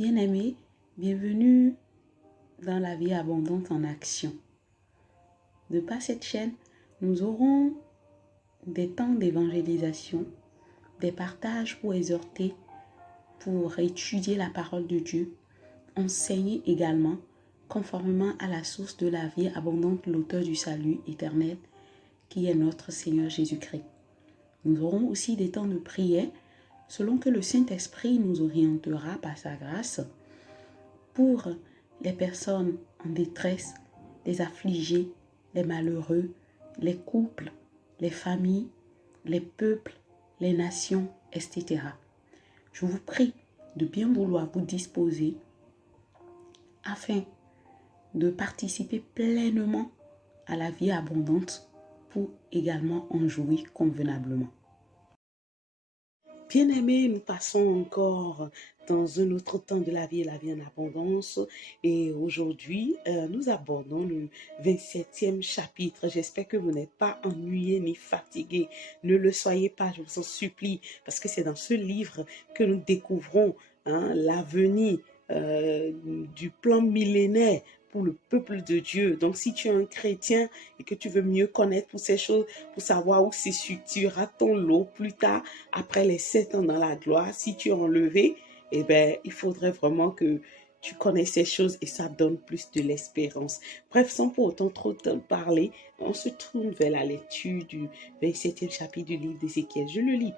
Bien-aimés, bienvenue dans la vie abondante en action. De par cette chaîne, nous aurons des temps d'évangélisation, des partages pour exhorter, pour étudier la parole de Dieu, enseigner également, conformément à la source de la vie abondante, l'auteur du salut éternel, qui est notre Seigneur Jésus-Christ. Nous aurons aussi des temps de prière, selon que le Saint-Esprit nous orientera par sa grâce, pour les personnes en détresse, les affligés, les malheureux, les couples, les familles, les peuples, les nations, etc. Je vous prie de bien vouloir vous disposer afin de participer pleinement à la vie abondante pour également en jouir convenablement. Bien-aimés, nous passons encore dans un autre temps de la vie et la vie en abondance. Et aujourd'hui, nous abordons le 27e chapitre. J'espère que vous n'êtes pas ennuyés ni fatigués. Ne le soyez pas, je vous en supplie, parce que c'est dans ce livre que nous découvrons l'avenir du plan millénaire pour le peuple de Dieu. Donc, si tu es un chrétien et que tu veux mieux connaître toutes ces choses, pour savoir où se situera ton lot plus tard, après les 7 ans dans la gloire, si tu es enlevé, eh bien, il faudrait vraiment que tu connaisses ces choses et ça donne plus de l'espérance. Bref, sans pour autant trop te parler, on se tourne vers la lecture du 27e chapitre du livre d'Ézéchiel. Je le lis.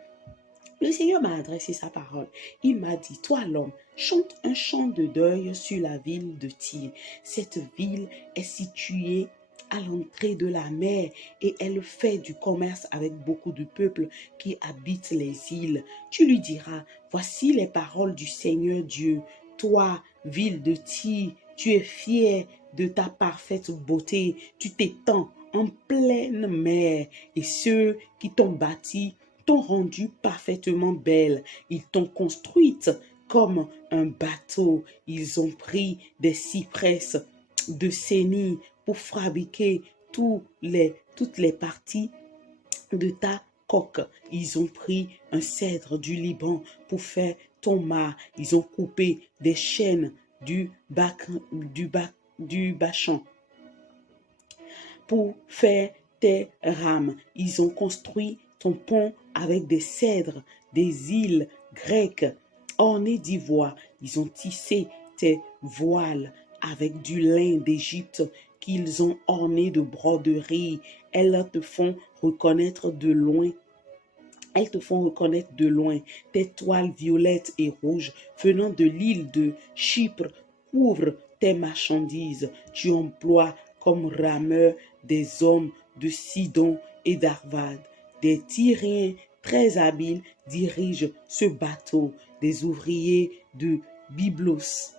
Le Seigneur m'a adressé sa parole. Il m'a dit, toi l'homme, chante un chant de deuil sur la ville de Tyr. Cette ville est située à l'entrée de la mer et elle fait du commerce avec beaucoup de peuples qui habitent les îles. Tu lui diras, voici les paroles du Seigneur Dieu. Toi, ville de Tyr, tu es fier de ta parfaite beauté. Tu t'étends en pleine mer et ceux qui t'ont bâti t'ont rendue parfaitement belle. Ils t'ont construite comme un bateau. Ils ont pris des cypresses de Sénir pour fabriquer toutes les parties de ta coque. Ils ont pris un cèdre du Liban pour faire ton mât. Ils ont coupé des chênes du Bashan pour faire tes rames. Ils ont construit ton pont avec des cèdres des îles grecques ornées d'ivoire. Ils ont tissé tes voiles avec du lin d'Égypte qu'ils ont orné de broderies. Elles te font reconnaître de loin. Elles te font reconnaître de loin. Tes toiles violettes et rouges venant de l'île de Chypre couvrent tes marchandises. Tu emploies comme rameurs des hommes de Sidon et d'Arvad. Des Tyriens très habiles dirigent ce bateau. Des ouvriers de Byblos,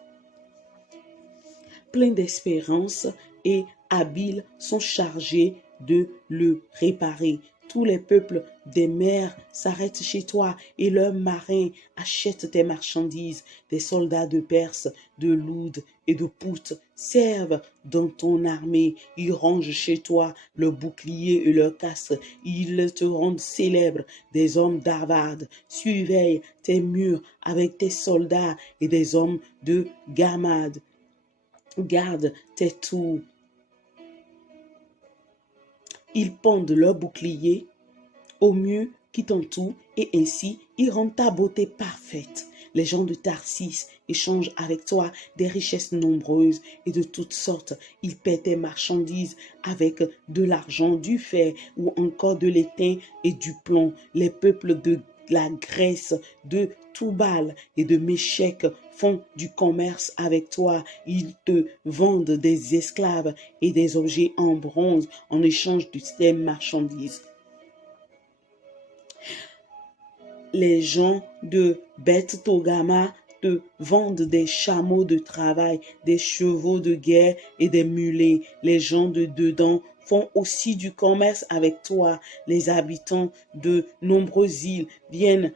pleins d'espérance et habiles, sont chargés de le réparer. Tous les peuples des mers s'arrêtent chez toi et leurs marins achètent tes marchandises. Des soldats de Perse, de Loud et de Pout servent dans ton armée. Ils rangent chez toi le bouclier et leur casque. Ils te rendent célèbre. Des hommes d'Arvad surveillent tes murs avec tes soldats et des hommes de Gamad gardent tes tours. Ils pendent leurs boucliers au mur qui t'entoure et ainsi ils rendent ta beauté parfaite. Les gens de Tarsis échangent avec toi des richesses nombreuses et de toutes sortes. Ils paient tes marchandises avec de l'argent, du fer ou encore de l'étain et du plomb. Les peuples de la Grèce, de Toubal et de Méchec font du commerce avec toi. Ils te vendent des esclaves et des objets en bronze en échange de tes marchandises. Les gens de Beth Togama te vendent des chameaux de travail, des chevaux de guerre et des mulets. Les gens de Dedan font aussi du commerce avec toi. Les habitants de nombreuses îles viennent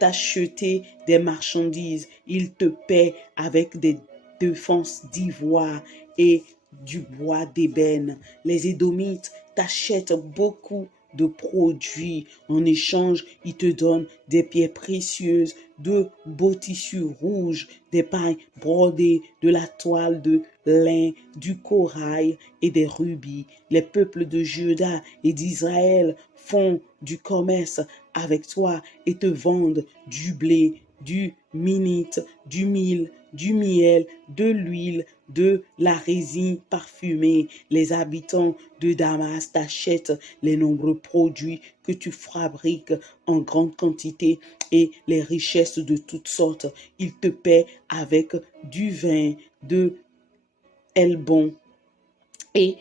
t'acheter des marchandises. Ils te paient avec des défenses d'ivoire et du bois d'ébène. Les Édomites t'achètent beaucoup de produits. En échange, il te donne des pierres précieuses, de beaux tissus rouges, des pailles brodées, de la toile de lin, du corail et des rubis. Les peuples de Juda et d'Israël font du commerce avec toi et te vendent du blé, du minite, du mil, du miel, de l'huile, de la résine parfumée. Les habitants de Damas t'achètent les nombreux produits que tu fabriques en grande quantité et les richesses de toutes sortes. Ils te paient avec du vin de Helbon et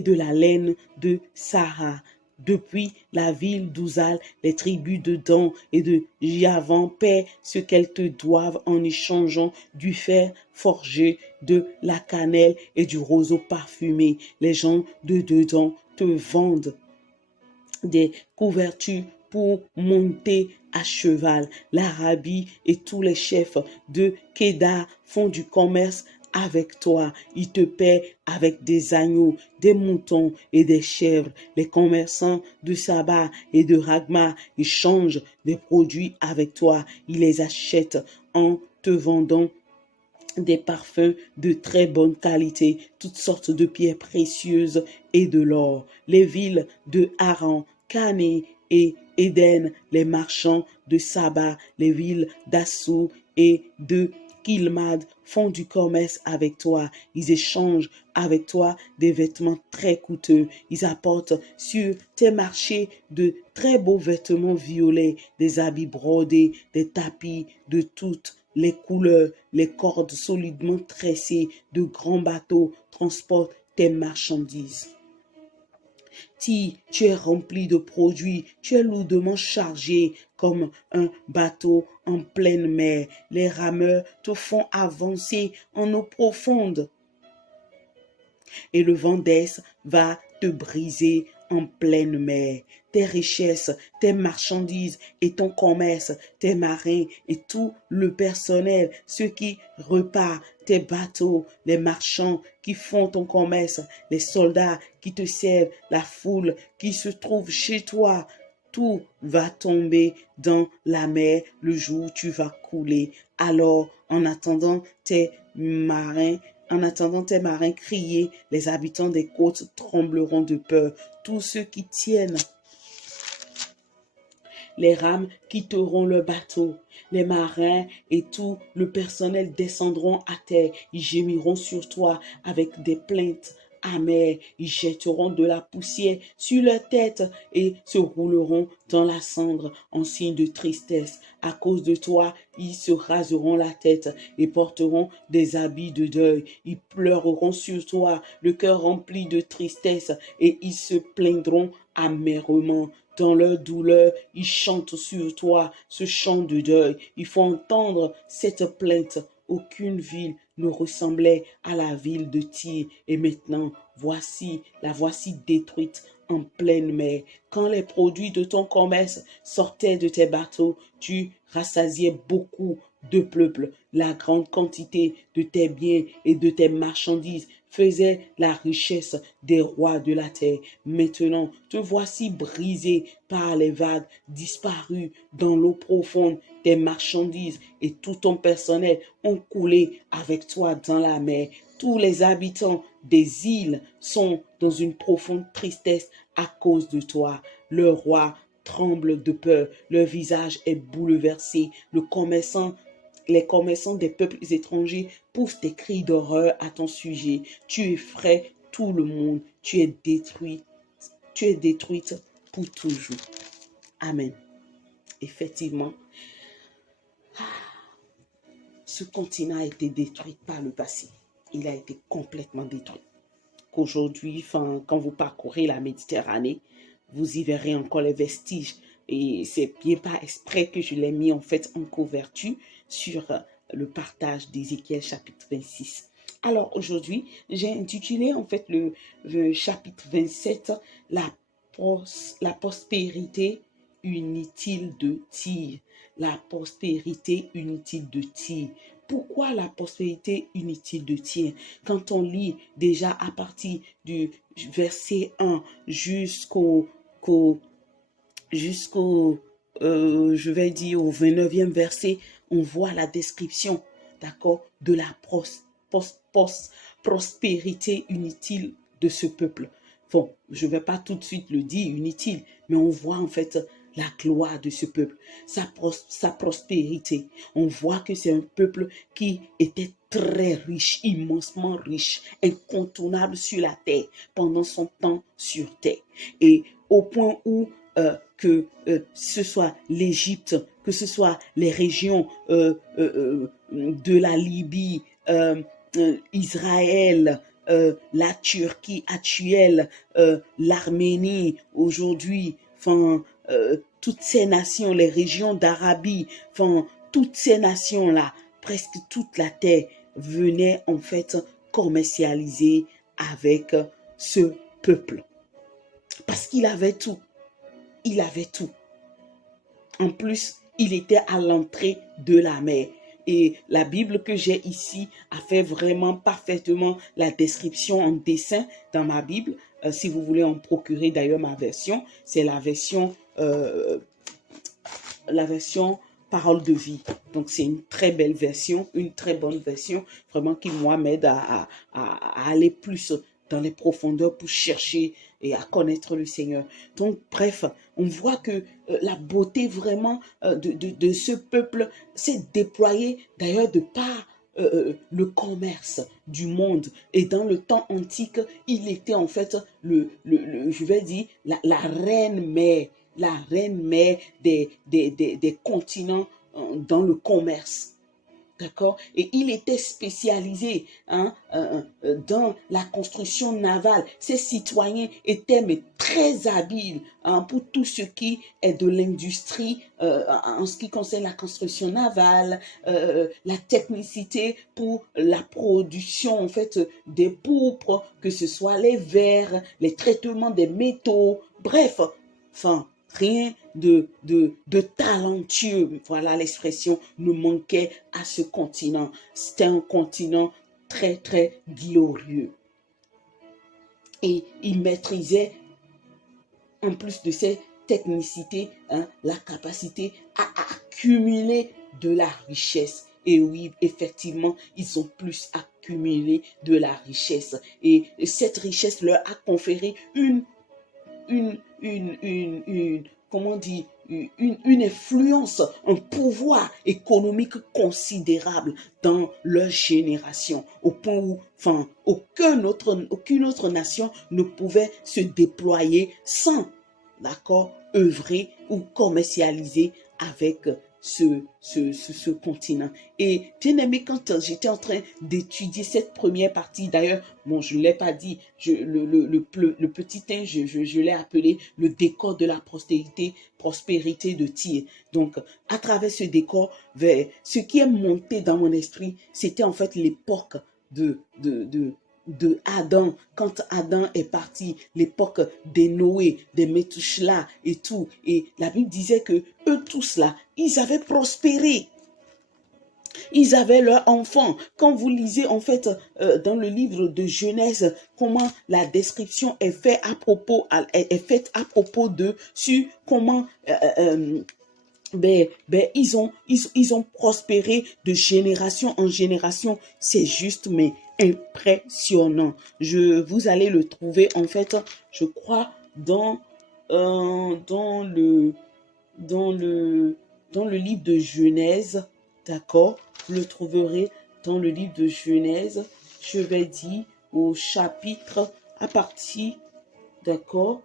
de la laine de Sarah. Depuis la ville d'Ouzal, les tribus de Dan et de Javan paient ce qu'elles te doivent en échangeant du fer forgé, de la cannelle et du roseau parfumé. Les gens de Dedan te vendent des couvertures pour monter à cheval. L'Arabie et tous les chefs de Kédar font du commerce avec toi. Ils te paient avec des agneaux, des moutons et des chèvres. Les commerçants de Saba et de Ragma échangent des produits avec toi. Ils les achètent en te vendant des parfums de très bonne qualité, toutes sortes de pierres précieuses et de l'or. Les villes de Haran, Cané et Éden, les marchands de Saba, les villes d'Assou et de Kilmad font du commerce avec toi. Ils échangent avec toi des vêtements très coûteux. Ils apportent sur tes marchés de très beaux vêtements violets, des habits brodés, des tapis de toutes les couleurs, les cordes solidement tressées, de grands bateaux transportent tes marchandises. Tu es rempli de produits, tu es lourdement chargé comme un bateau en pleine mer. Les rameurs te font avancer en eau profonde et le vent d'est va te briser en pleine mer. Tes richesses, tes marchandises et ton commerce, tes marins et tout le personnel, ceux qui repartent, tes bateaux, les marchands qui font ton commerce, les soldats qui te servent, la foule qui se trouve chez toi, tout va tomber dans la mer le jour où tu vas couler. Alors, en attendant tes marins crier, les habitants des côtes trembleront de peur. Tous ceux qui tiennent les rames quitteront le bateau. Les marins et tout le personnel descendront à terre. Ils gémiront sur toi avec des plaintes amères. Ils jetteront de la poussière sur leur tête et se rouleront dans la cendre en signe de tristesse. À cause de toi, ils se raseront la tête et porteront des habits de deuil. Ils pleureront sur toi, le cœur rempli de tristesse, et ils se plaindront amèrement. Dans leur douleur, ils chantent sur toi ce chant de deuil. Il faut entendre cette plainte. Aucune ville ne ressemblait à la ville de Tyr. Et maintenant, la voici détruite en pleine mer. Quand les produits de ton commerce sortaient de tes bateaux, tu rassasiais beaucoup de peuples. La grande quantité de tes biens et de tes marchandises faisait la richesse des rois de la terre. Maintenant, te voici brisé par les vagues, disparu dans l'eau profonde. Tes marchandises et tout ton personnel ont coulé avec toi dans la mer. Tous les habitants des îles sont dans une profonde tristesse à cause de toi. Le roi tremble de peur, leur visage est bouleversé. Les commerçants des peuples étrangers poussent des cris d'horreur à ton sujet. Tu effraies tout le monde. Tu es détruite pour toujours. Amen. Effectivement, ce continent a été détruit par le passé. Il a été complètement détruit. Qu'aujourd'hui, quand vous parcourez la Méditerranée, vous y verrez encore les vestiges. Et c'est bien pas exprès que je l'ai mis en fait en couverture sur le partage d'Ézéchiel chapitre 26. Alors aujourd'hui, j'ai intitulé en fait le chapitre 27, la postérité inutile de Tyr. La postérité inutile de Tyr. pourquoi la prospérité inutile de Tyr? Quand on lit déjà à partir du verset 1 jusqu'au je vais dire au 29e verset, on voit la description, d'accord, de la prospérité inutile de ce peuple. Bon, je ne vais pas tout de suite le dire inutile, mais on voit en fait la gloire de ce peuple, sa prospérité. On voit que c'est un peuple qui était très riche, immensement riche, incontournable sur la terre pendant son temps sur terre. Et au point où que ce soit l'Égypte, que ce soit les régions de la Libye, Israël, la Turquie actuelle, l'Arménie aujourd'hui, enfin, toutes ces nations, les régions d'Arabie, enfin, toutes ces nations-là, presque toute la terre venait en fait commercialiser avec ce peuple. Parce qu'il avait tout. Il avait tout. En plus, il était à l'entrée de la mer. Et la Bible que j'ai ici a fait vraiment parfaitement la description en dessin dans ma Bible. Si vous voulez en procurer d'ailleurs ma version, c'est la version Parole de vie. Donc c'est une très belle version, une très bonne version, vraiment qui moi m'aide à aller plus dans les profondeurs pour chercher et à connaître le Seigneur. Donc bref, on voit que la beauté vraiment de ce peuple s'est déployée d'ailleurs de par le commerce du monde. Et dans le temps antique, il était en fait je vais dire, la reine mère, des continents dans le commerce. D'accord? Et il était spécialisé dans la construction navale. Ses citoyens étaient mais très habiles pour tout ce qui est de l'industrie en ce qui concerne la construction navale, la technicité pour la production en fait des pourpres, que ce soit les verres, les traitements des métaux, bref, enfin, rien de talentueux, voilà l'expression, ne manquait à ce continent. C'était un continent très, très glorieux. Et il maîtrisait, en plus de ses technicités, la capacité à accumuler de la richesse. Et oui, effectivement, ils ont plus accumulé de la richesse. Et cette richesse leur a conféré comment dire, une influence, un pouvoir économique considérable dans leur génération, au point où, enfin, aucune autre nation ne pouvait se déployer sans, d'accord, œuvrer ou commercialiser avec ce continent. Et bien aimé, quand j'étais en train d'étudier cette première partie, d'ailleurs, bon, je ne l'ai pas dit, le petit 1, je l'ai appelé le décor de la prospérité de Tyr. Donc, à travers ce décor, ce qui est monté dans mon esprit, c'était en fait l'époque de Adam, quand Adam est parti, l'époque des Noé, des Métouchela et tout. Et la Bible disait que eux tous là, ils avaient prospéré. Ils avaient leurs enfants. Quand vous lisez en fait dans le livre de Genèse, comment la description est faite à propos de sur comment ils ont prospéré de génération en génération. C'est juste mais impressionnant. Vous allez le trouver en fait, je crois, dans le livre de Genèse, d'accord? Vous le trouverez dans le livre de Genèse, je vais dire au chapitre, à partir, d'accord,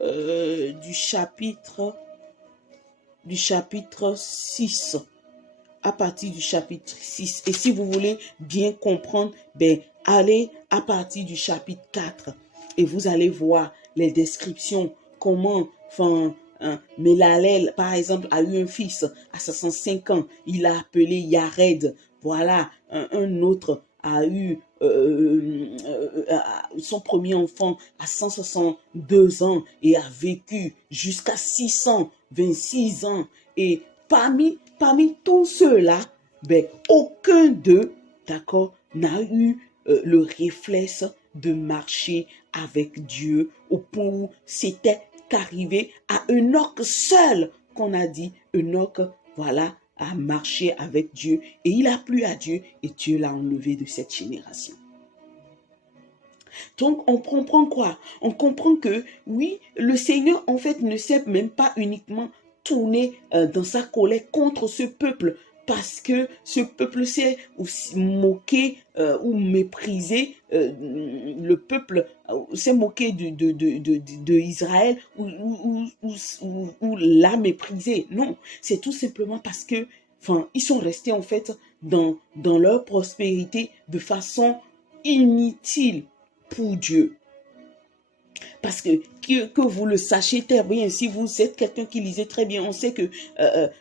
du chapitre 6, à partir du chapitre 6. Et si vous voulez bien comprendre, allez à partir du chapitre 4 et vous allez voir les descriptions, comment, enfin, Mélalel, par exemple, a eu un fils à 65 ans, il a appelé Yared. Voilà, un autre a eu son premier enfant à 162 ans et a vécu jusqu'à 626 ans. Et parmi tous ceux-là, ben, aucun d'eux, d'accord, n'a eu le réflexe de marcher avec Dieu au point où c'était arrivé à Enoch seul qu'on a dit, Enoch, voilà, a marché avec Dieu et il a plu à Dieu et Dieu l'a enlevé de cette génération. Donc, on comprend quoi? On comprend que, oui, le Seigneur, en fait, ne s'est même pas uniquement tourné dans sa colère contre ce peuple, parce que ce peuple s'est aussi moqué ou méprisé, le peuple s'est moqué de Israël ou l'a méprisé. Non, c'est tout simplement parce que, enfin, ils sont restés en fait dans leur prospérité de façon inutile pour Dieu. Parce que vous le sachiez très bien, si vous êtes quelqu'un qui lisait très bien, on sait que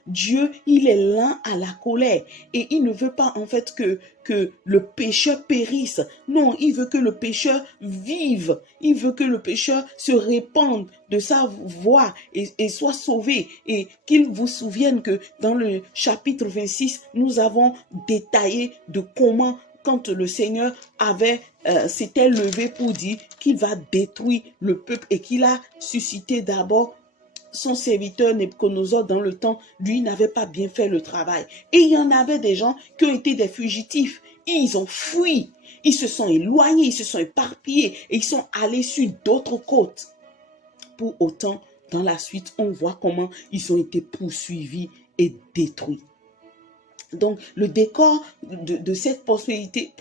Dieu, il est lent à la colère. Et il ne veut pas en fait que le pécheur périsse. Non, il veut que le pécheur vive. Il veut que le pécheur se répande de sa voix et soit sauvé. Et qu'il vous souvienne que dans le chapitre 26, nous avons détaillé de comment quand le Seigneur s'était levé pour dire qu'il va détruire le peuple et qu'il a suscité d'abord son serviteur Nebuchadnezzar dans le temps, lui n'avait pas bien fait le travail. Et il y en avait des gens qui ont été des fugitifs. Ils ont fui, ils se sont éloignés, ils se sont éparpillés et ils sont allés sur d'autres côtes. Pour autant, dans la suite, on voit comment ils ont été poursuivis et détruits. Donc, le décor de cette prospérité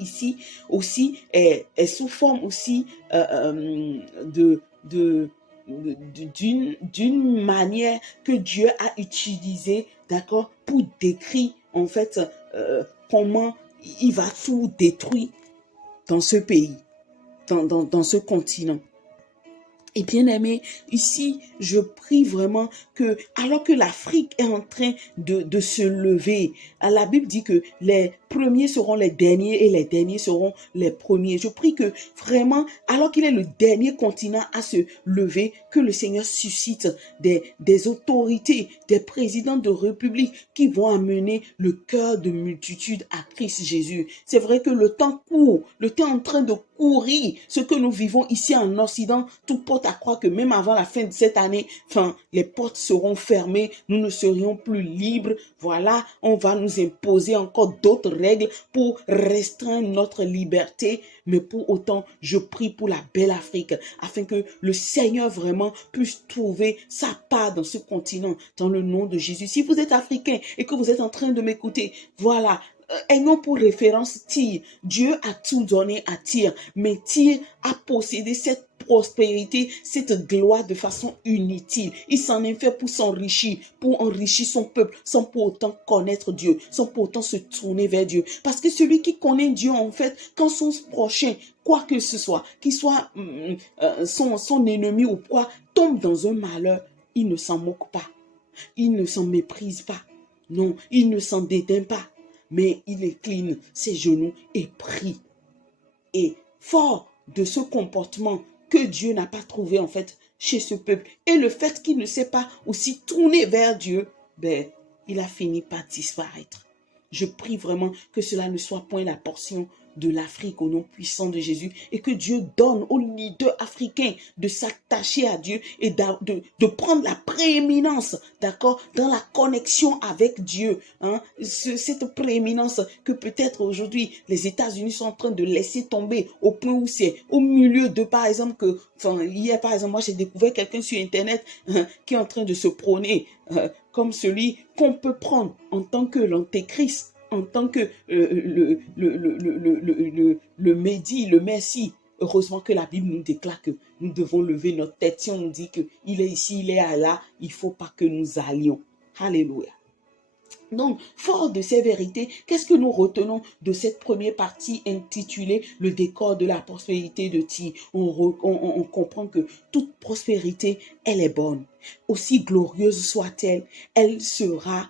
ici aussi est sous forme aussi d'une manière que Dieu a utilisée, d'accord, pour décrire en fait comment il va tout détruire dans ce pays, dans ce continent. Et bien aimé, ici, je prie vraiment que, alors que l'Afrique est en train de se lever, la Bible dit que les premiers seront les derniers et les derniers seront les premiers. Je prie que vraiment, alors qu'il est le dernier continent à se lever, que le Seigneur suscite des autorités, des présidents de république qui vont amener le cœur de multitude à Christ Jésus. C'est vrai que le temps court, le temps est en train de courir. Ce que nous vivons ici en Occident, tout porte à croire que même avant la fin de cette année, les portes seront fermées, nous ne serions plus libres. Voilà, on va nous imposer encore d'autres règles pour restreindre notre liberté. Mais pour autant, je prie pour la belle Afrique, afin que le Seigneur vraiment puisse trouver sa part dans ce continent, dans le nom de Jésus. Si vous êtes africain et que vous êtes en train de m'écouter, voilà, ayons pour référence Tyr. Dieu a tout donné à Tyr, mais Tyr a possédé cette prospérité, cette gloire de façon inutile. Il s'en est fait pour s'enrichir, pour enrichir son peuple, sans pour autant connaître Dieu, sans pour autant se tourner vers Dieu. Parce que celui qui connaît Dieu, en fait, quand son prochain, quoi que ce soit, qu'il soit son ennemi ou quoi, tombe dans un malheur, il ne s'en moque pas. Il ne s'en méprise pas. Non, il ne s'en dédaine pas. Mais il incline ses genoux et prie. Et fort de ce comportement que Dieu n'a pas trouvé en fait chez ce peuple, et le fait qu'il ne s'est pas aussi tourné vers Dieu, il a fini par disparaître. Je prie vraiment que cela ne soit point la portion de l'Afrique au nom puissant de Jésus, et que Dieu donne aux leaders africains de s'attacher à Dieu et de prendre la prééminence, d'accord, dans la connexion avec Dieu. Cette prééminence que peut-être aujourd'hui les États-Unis sont en train de laisser tomber au point où c'est au milieu de, par exemple, hier par exemple, moi j'ai découvert quelqu'un sur Internet qui est en train de se prôner comme celui qu'on peut prendre en tant que l'antéchrist, en tant que le Messie, le Messie. Heureusement que la Bible nous déclare que nous devons lever notre tête. Si on nous dit qu'il est ici, il est là, il ne faut pas que nous allions. Alléluia. Donc, fort de ces vérités, qu'est-ce que nous retenons de cette première partie intitulée « Le décor de la prospérité de Tyr » on comprend que toute prospérité, elle est bonne. Aussi glorieuse soit-elle, elle sera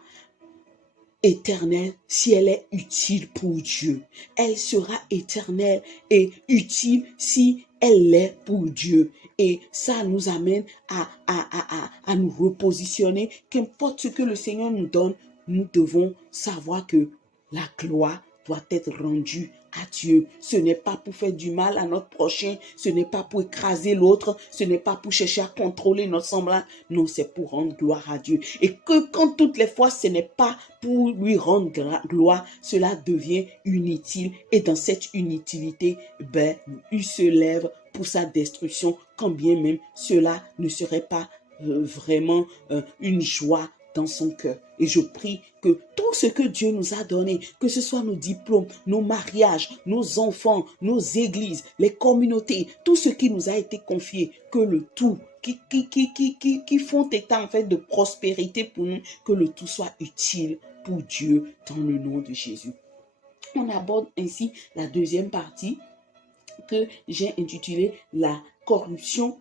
éternelle si elle est utile pour Dieu. Elle sera éternelle et utile si elle l'est pour Dieu. Et ça nous amène à nous repositionner. Qu'importe ce que le Seigneur nous donne, nous devons savoir que la gloire doit être rendue à Dieu. Ce n'est pas pour faire du mal à notre prochain, ce n'est pas pour écraser l'autre, ce n'est pas pour chercher à contrôler notre semblable. Non, c'est pour rendre gloire à Dieu. Et que quand toutes les fois ce n'est pas pour lui rendre gloire, cela devient inutile. Et dans cette inutilité, il se lève pour sa destruction, quand bien même cela ne serait pas vraiment une joie dans son cœur. Et je prie que tout ce que Dieu nous a donné, que ce soit nos diplômes, nos mariages, nos enfants, nos églises, les communautés, tout ce qui nous a été confié, que le tout qui font état en fait de prospérité pour nous, que le tout soit utile pour Dieu dans le nom de Jésus. On aborde ainsi la deuxième partie que j'ai intitulée la corruption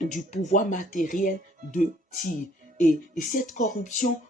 du pouvoir matériel de Tyr. Et cette corruption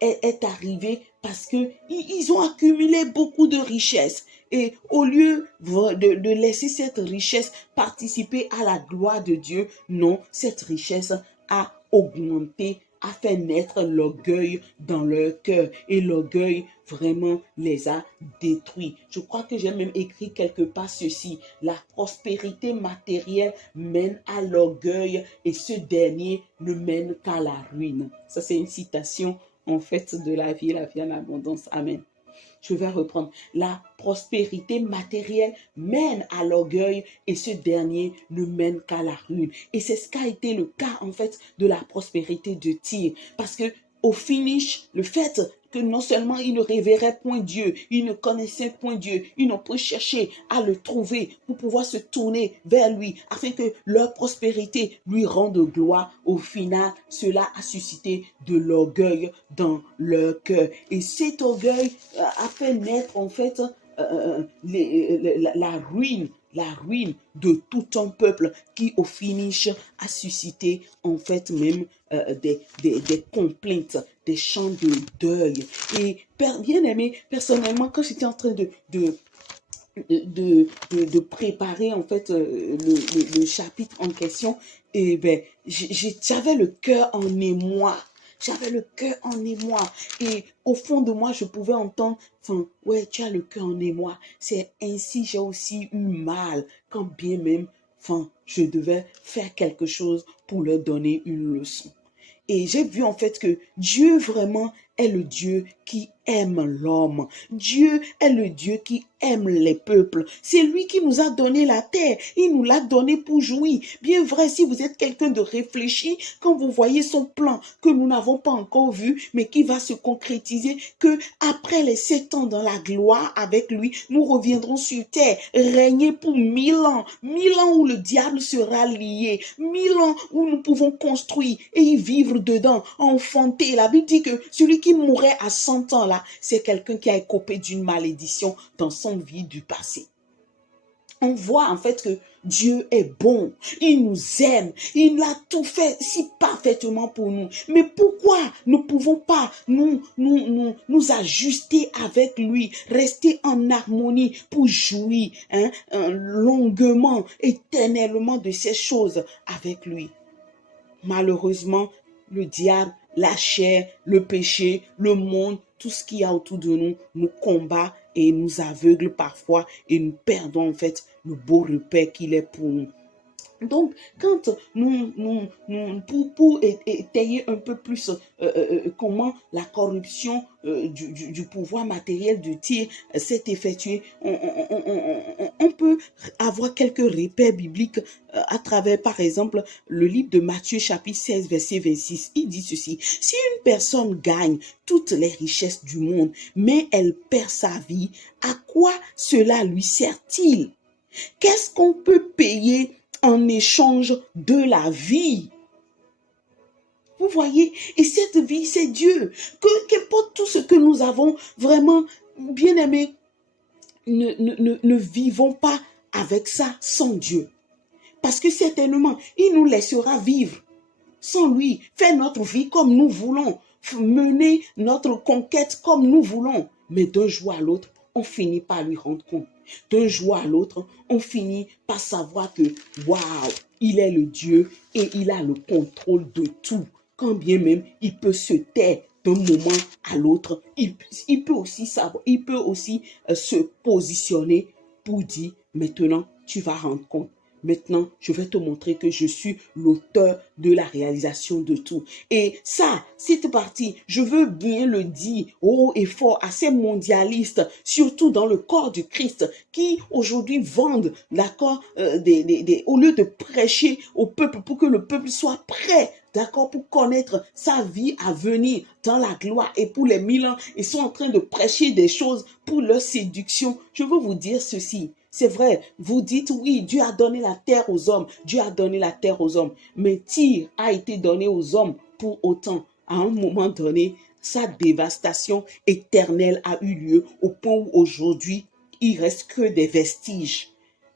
est arrivée parce qu'ils ont accumulé beaucoup de richesses. Et au lieu de laisser cette richesse participer à la gloire de Dieu, non, cette richesse a augmenté, a fait naître l'orgueil dans leur cœur. Et l'orgueil vraiment les a détruits. Je crois que j'ai même écrit quelque part ceci: la prospérité matérielle mène à l'orgueil et ce dernier ne mène qu'à la ruine. Ça, c'est une citation en fait de la vie en abondance. Amen. Je vais reprendre. La prospérité matérielle mène à l'orgueil et ce dernier ne mène qu'à la ruine. Et c'est ce qu'a été le cas en fait de la prospérité de Tyr. Parce que au finish, le fait que non seulement ils ne révéraient point Dieu, ils ne connaissaient point Dieu, ils n'ont pas cherché à le trouver pour pouvoir se tourner vers lui afin que leur prospérité lui rende gloire. Au final, cela a suscité de l'orgueil dans leur cœur. Et cet orgueil a fait naître en fait la ruine de tout un peuple qui au finish a suscité en fait même des complaintes, des chants de deuil. Et bien aimé, personnellement, quand j'étais en train de préparer en fait le chapitre en question, et j'avais le cœur en émoi. J'avais le cœur en émoi. Et au fond de moi, je pouvais entendre, ouais, tu as le cœur en émoi. C'est ainsi j'ai aussi eu mal, quand bien même, je devais faire quelque chose pour leur donner une leçon. Et j'ai vu en fait que Dieu vraiment est le Dieu qui aime l'homme. Dieu est le Dieu qui aime les peuples. C'est lui qui nous a donné la terre. Il nous l'a donné pour jouir. Bien vrai, si vous êtes quelqu'un de réfléchi, quand vous voyez son plan que nous n'avons pas encore vu, mais qui va se concrétiser, que après les 7 ans dans la gloire avec lui, nous reviendrons sur terre, régner pour 1000 ans. 1000 ans où le diable sera lié. 1000 ans où nous pouvons construire et y vivre dedans, enfanter. La Bible dit que celui qui mourrait à 100 ans là, c'est quelqu'un qui a écopé d'une malédiction dans son vie du passé. On voit en fait que Dieu est bon, il nous aime, il a tout fait si parfaitement pour nous. Mais pourquoi ne pouvons pas nous ajuster avec lui, rester en harmonie pour jouir longuement, éternellement de ces choses avec lui? Malheureusement, le diable, la chair, le péché, le monde, tout ce qu'il y a autour de nous, nous combat et nous aveugle parfois et nous perdons en fait le beau repère qu'il est pour nous. Donc, quand pour étayer un peu plus comment la corruption du pouvoir matériel de Tyr s'est effectuée, on peut avoir quelques repères bibliques à travers, par exemple, le livre de Matthieu, chapitre 16, verset 26. Il dit ceci: si une personne gagne toutes les richesses du monde, mais elle perd sa vie, à quoi cela lui sert-il? Qu'est-ce qu'on peut payer en échange de la vie? Vous voyez? Et cette vie, c'est Dieu. Qu'importe tout ce que nous avons, vraiment, bien aimé, ne vivons pas avec ça sans Dieu. Parce que certainement, il nous laissera vivre sans lui, faire notre vie comme nous voulons, mener notre conquête comme nous voulons. Mais d'un jour à l'autre, on finit par lui rendre compte. D'un jour à l'autre, on finit par savoir que, waouh, il est le Dieu et il a le contrôle de tout. Quand bien même, il peut se taire d'un moment à l'autre, il peut aussi savoir, il peut aussi se positionner pour dire, maintenant, tu vas rendre compte. Maintenant, je vais te montrer que je suis l'auteur de la réalisation de tout. Et ça, cette partie, je veux bien le dire haut et fort à ces mondialistes, surtout dans le corps du Christ, qui aujourd'hui vendent, d'accord, au lieu de prêcher au peuple pour que le peuple soit prêt, d'accord, pour connaître sa vie à venir dans la gloire et pour les 1000 ans, ils sont en train de prêcher des choses pour leur séduction. Je veux vous dire ceci. C'est vrai, vous dites oui, Dieu a donné la terre aux hommes, Dieu a donné la terre aux hommes, mais Tyr a été donné aux hommes pour autant. À un moment donné, sa dévastation éternelle a eu lieu au point où aujourd'hui, il reste que des vestiges,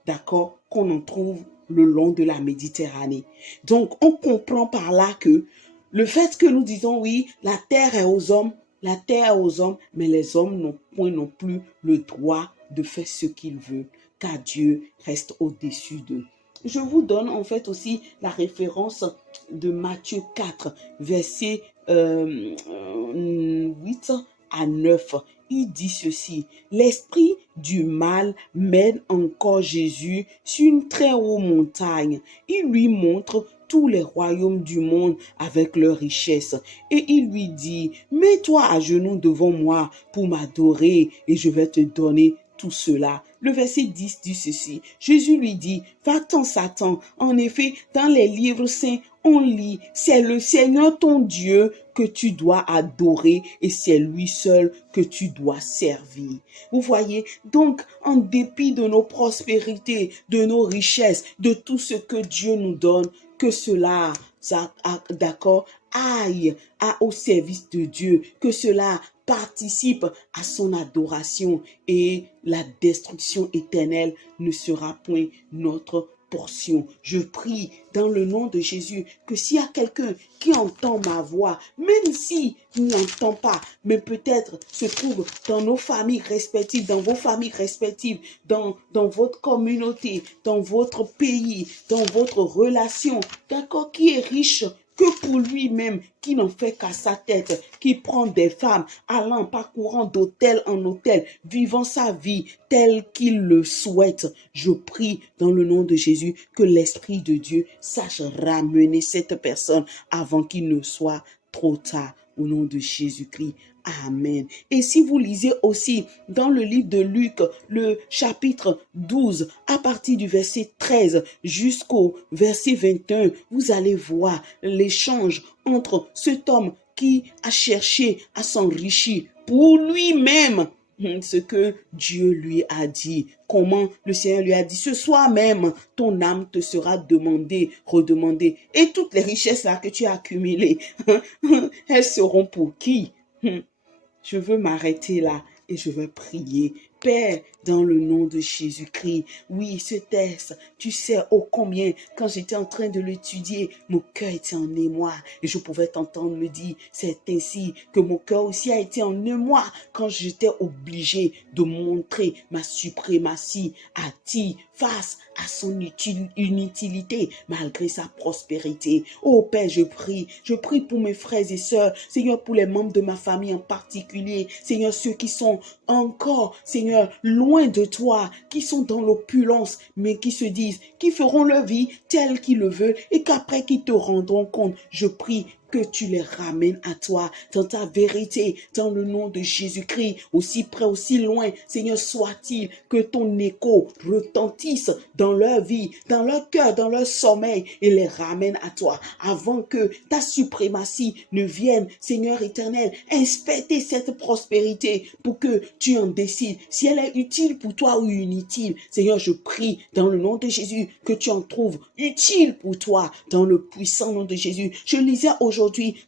d'accord, qu'on en trouve le long de la Méditerranée. Donc, on comprend par là que le fait que nous disons oui, la terre est aux hommes, la terre est aux hommes, mais les hommes n'ont point non plus le droit de faire ce qu'ils veulent, car Dieu reste au-dessus d'eux. Je vous donne en fait aussi la référence de Matthieu 4, versets 8 à 9. Il dit ceci: l'esprit du mal mène encore Jésus sur une très haute montagne. Il lui montre tous les royaumes du monde avec leurs richesses. Et il lui dit, mets-toi à genoux devant moi pour m'adorer et je vais te donner tout cela. Le verset 10 dit ceci. Jésus lui dit, va-t'en Satan. En effet, dans les livres saints, on lit, c'est le Seigneur ton Dieu que tu dois adorer et c'est lui seul que tu dois servir. Vous voyez, donc en dépit de nos prospérités, de nos richesses, de tout ce que Dieu nous donne, que cela, d'accord, aille au service de Dieu, que cela participe à son adoration et la destruction éternelle ne sera point notre portion. Je prie dans le nom de Jésus que s'il y a quelqu'un qui entend ma voix, même s'il n'entend pas, mais peut-être se trouve dans nos familles respectives, dans vos familles respectives, dans votre communauté, dans votre pays, dans votre relation, d'accord, qui est riche que pour lui-même, qui n'en fait qu'à sa tête, qui prend des femmes, allant, parcourant d'hôtel en hôtel, vivant sa vie telle qu'il le souhaite. Je prie dans le nom de Jésus que l'Esprit de Dieu sache ramener cette personne avant qu'il ne soit trop tard. Au nom de Jésus-Christ. Amen. Et si vous lisez aussi dans le livre de Luc, le chapitre 12, à partir du verset 13 jusqu'au verset 21, vous allez voir l'échange entre cet homme qui a cherché à s'enrichir pour lui-même, ce que Dieu lui a dit, comment le Seigneur lui a dit, ce soir même, ton âme te sera demandée, redemandée, et toutes les richesses là que tu as accumulées, elles seront pour qui? Je veux m'arrêter là et je vais prier. Père, dans le nom de Jésus-Christ, oui, ce texte, tu sais ô combien, quand j'étais en train de l'étudier, mon cœur était en émoi et je pouvais t'entendre me dire, c'est ainsi que mon cœur aussi a été en émoi quand j'étais obligé de montrer ma suprématie à ti face à son inutilité malgré sa prospérité. Oh Père, je prie pour mes frères et sœurs, Seigneur, pour les membres de ma famille en particulier, Seigneur, ceux qui sont encore, Seigneur, loin de toi, qui sont dans l'opulence, mais qui se disent, qui feront leur vie telle qu'ils le veulent et qu'après qu'ils te rendront compte. Je prie que tu les ramènes à toi dans ta vérité, dans le nom de Jésus-Christ, aussi près, aussi loin, Seigneur, soit-il que ton écho retentisse dans leur vie, dans leur cœur, dans leur sommeil et les ramène à toi avant que ta suprématie ne vienne, Seigneur éternel, inspecter cette prospérité pour que tu en décides si elle est utile pour toi ou inutile. Seigneur, je prie dans le nom de Jésus que tu en trouves utile pour toi dans le puissant nom de Jésus. Je lisais aujourd'hui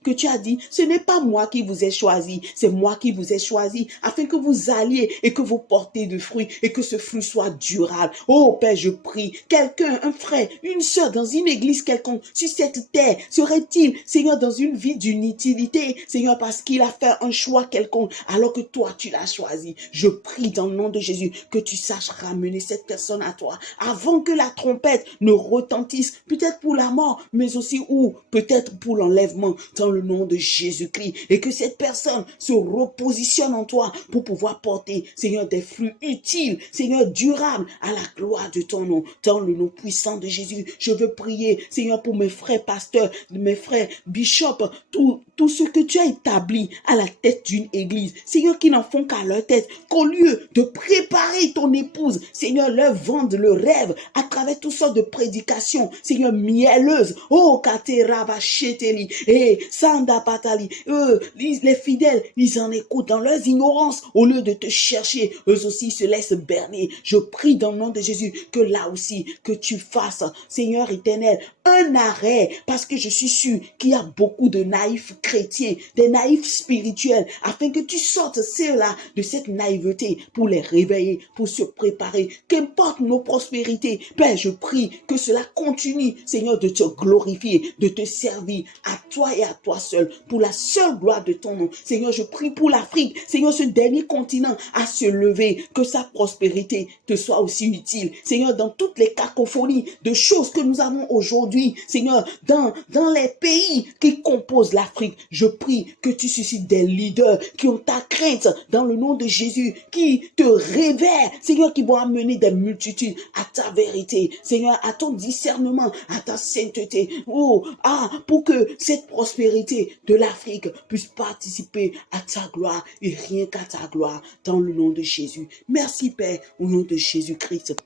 que tu as dit, ce n'est pas moi qui vous ai choisi, c'est moi qui vous ai choisi afin que vous alliez et que vous portez de fruits et que ce fruit soit durable. Oh Père, je prie, quelqu'un, un frère, une sœur dans une église quelconque sur cette terre, serait-il, Seigneur, dans une vie d'inutilité, Seigneur, parce qu'il a fait un choix quelconque alors que toi tu l'as choisi. Je prie dans le nom de Jésus que tu saches ramener cette personne à toi avant que la trompette ne retentisse, peut-être pour la mort, mais aussi ou peut-être pour l'enlèvement mouvement dans le nom de Jésus-Christ et que cette personne se repositionne en toi pour pouvoir porter, Seigneur, des fruits utiles, Seigneur, durables à la gloire de ton nom. Dans le nom puissant de Jésus, je veux prier, Seigneur, pour mes frères pasteurs, mes frères bishops, tout ce que tu as établi à la tête d'une église, Seigneur, qui n'en font qu'à leur tête, qu'au lieu de préparer ton épouse, Seigneur, leur vendent le rêve à travers toutes sortes de prédications, Seigneur, mielleuses. Oh, Kateraba Cheteli, et Sanda Patali, les fidèles, ils en écoutent dans leur ignorance, au lieu de te chercher, eux aussi se laissent berner. Je prie dans le nom de Jésus que là aussi, que tu fasses, Seigneur éternel, un arrêt, parce que je suis sûr qu'il y a beaucoup de naïfs chrétiens, des naïfs spirituels, afin que tu sortes ceux-là de cette naïveté pour les réveiller, pour se préparer. Qu'importe nos prospérités, Père, je prie que cela continue, Seigneur, de te glorifier, de te servir à toi et à toi seul, pour la seule gloire de ton nom. Seigneur, je prie pour l'Afrique, Seigneur, ce dernier continent à se lever, que sa prospérité te soit aussi utile. Seigneur, dans toutes les cacophonies de choses que nous avons aujourd'hui, Seigneur, dans les pays qui composent l'Afrique, je prie que tu suscites des leaders qui ont ta crainte dans le nom de Jésus, qui te révèrent, Seigneur, qui vont amener des multitudes à ta vérité, Seigneur, à ton discernement, à ta sainteté, pour que cette prospérité de l'Afrique puisse participer à ta gloire et rien qu'à ta gloire, dans le nom de Jésus. Merci Père, au nom de Jésus-Christ.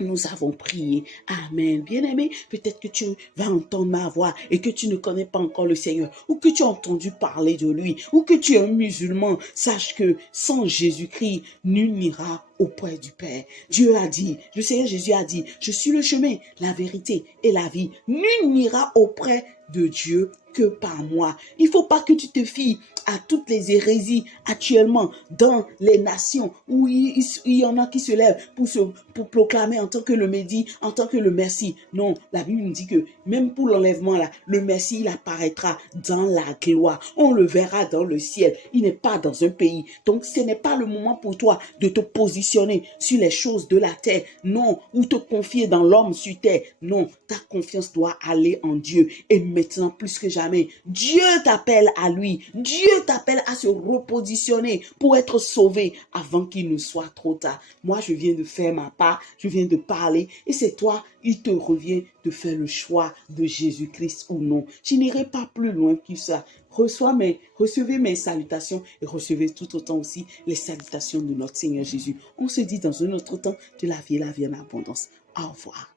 Nous avons prié. Amen. Bien-aimé, peut-être que tu vas entendre ma voix et que tu ne connais pas encore le Seigneur, ou que tu as entendu parler de lui, ou que tu es un musulman. Sache que sans Jésus-Christ, nul n'ira auprès du Père. Dieu a dit, le Seigneur Jésus a dit, je suis le chemin, la vérité et la vie. Nul n'ira auprès de Dieu que par moi. Il ne faut pas que tu te fies à toutes les hérésies actuellement dans les nations où il y en a qui se lèvent pour proclamer en tant que le Messie, en tant que le Messie. Non, la Bible nous dit que même pour l'enlèvement là, le Messie il apparaîtra dans la gloire. On le verra dans le ciel. Il n'est pas dans un pays. Donc ce n'est pas le moment pour toi de te positionner sur les choses de la terre. Non, ou te confier dans l'homme sur terre. Non, ta confiance doit aller en Dieu. Et maintenant plus que jamais, Dieu t'appelle à lui. Dieu t'appelle à se repositionner pour être sauvé avant qu'il ne soit trop tard. Moi, je viens de faire ma part, je viens de parler et c'est toi, il te revient de faire le choix de Jésus-Christ ou non. Je n'irai pas plus loin que ça. Recevez mes salutations et recevez tout autant aussi les salutations de notre Seigneur Jésus. On se dit dans un autre temps de la vie et la vie en abondance. Au revoir.